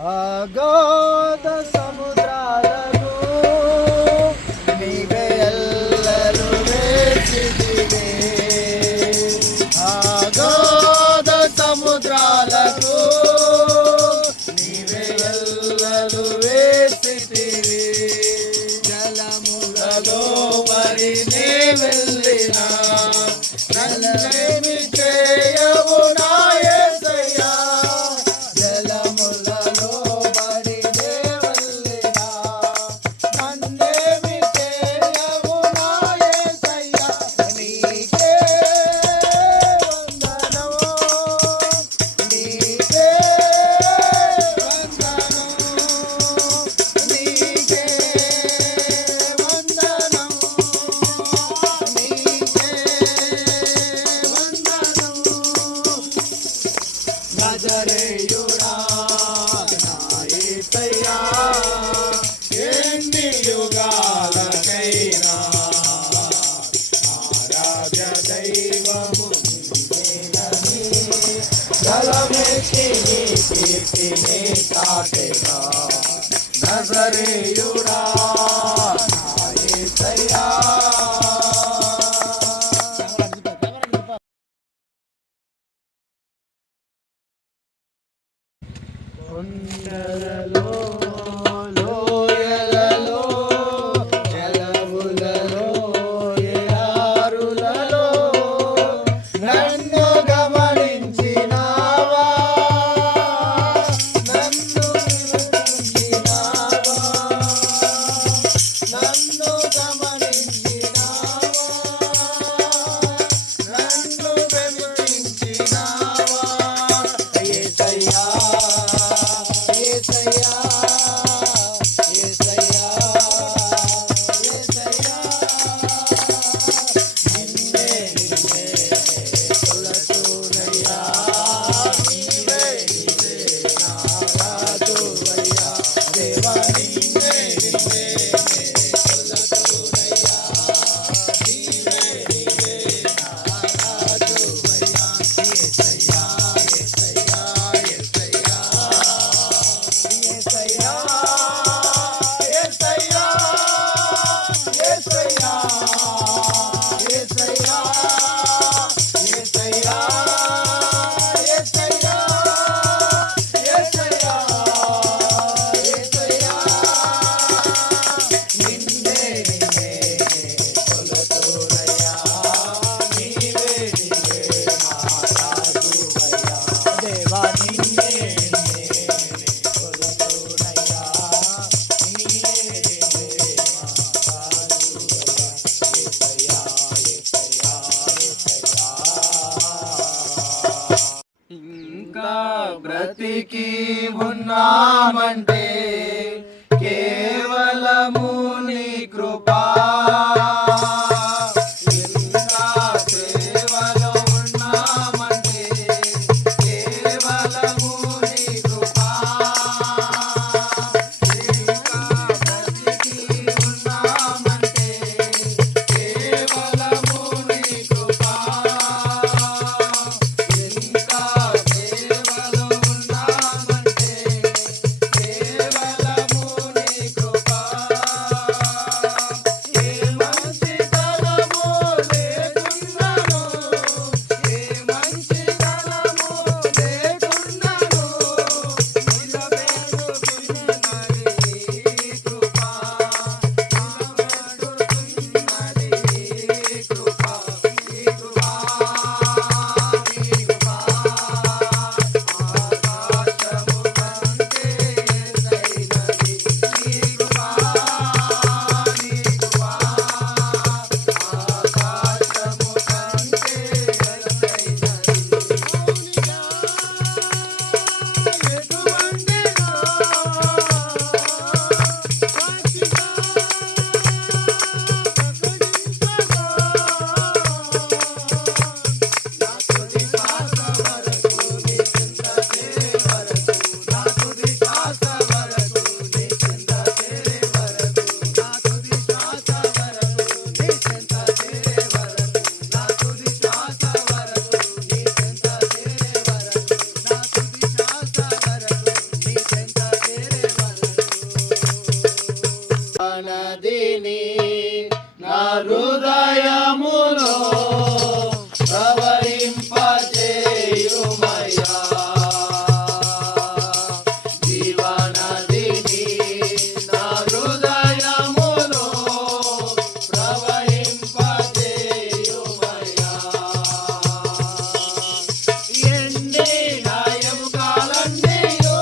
అగాధ సముద్రాలను నీవే ఎల్లలు వేసితివే. అగాధ సముద్రాలకు నీవే ఎల్లలు వేసితివే. జలములలో మరి నే వెళ్ళినా నన్నేమి చేయవు నా యేసయ్యా. జలములలో మరి నే వెళ్ళినా నన్నేమి చేయవు నా యేసయ్యా. నీకే వందనము, నీకే వందనము, నీకే వందనము, నీకే వందనము. నజరేయుడా నా యేసయ్యా, ఎన్ని యుగాలకైనా ఆరాధ్య దైవము నీవేనని గలమెత్తి నీ కీర్తిని చాటెదా. నజరేయుడా నా యేసయ్యా. కొండలలో లోయలలో జలములలో ఎడారులలో నన్ను గమనించినావా, నన్ను విమర్శించినావా, నన్ను గమనించినావా, నన్ను విమర్శించినావా. యేసయ్యా, యేసయ్యా, యేసయ్యా, యేసయ్యా. నిన్నే నిన్నే కొలచునయ్యా, నీవే నీవే నా రాజువయ్యా. దేవా నిన్నే నిన్నే కొలచునయ్యా, నీవే నీవే నా రాజువయ్యా. యేసయ్యా, యేసయ్యా, యేసయ్యా. యేసయ్యా, యేసయ్యా, యేసయ్యా, యేసయ్యా, యేసయ్యా, యేసయ్యా, యేసయ్యా, యేసయ్యా. నిన్నే నిన్నే కొలచునయ్యా, నీవే నీవే నా రాజువయ్యా. దేవా నిన్నే నిన్నే కొలచునయ్యా, నీవే నీవే నా రాజువయ్యా. యేసయ్యా, యేసయ్యా, యేసయ్యా. ఇంకా బ్రతికి ఉన్నామంటే కేవలము నీ కృపా. ఇంకా సేవలో ఉన్నామంటే కేవలము నీ కృపా. ఇంకా బ్రతికి ఉన్నామంటే కేవలము నీ కృపా. ఇంకా సేవలో ఉన్నామంటే కేవలము నీ కృపా. జీవనదిని నా హృదయములో ప్రవహింపజేయుమయ్యా. జీవనదిని నా హృదయములో ప్రవహింపజేయుమయ్యా. ఎండిన ఎముకలన్నీయు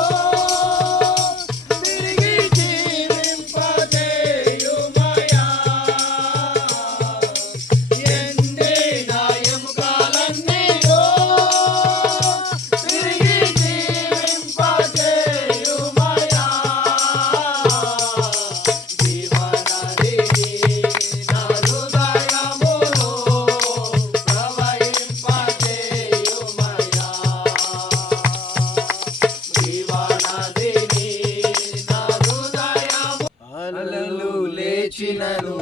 తిరిగి జీవింపజేయుమయ్యా. ఎండిన ఎముకలన్నీయు తిరిగి జీవింపజేయుమయ్యా. జీవనదిని నా హృదయములో ప్రవహింపజేయుమయ్యా. జీవనదిని నా హృదయము అలలు లేచినను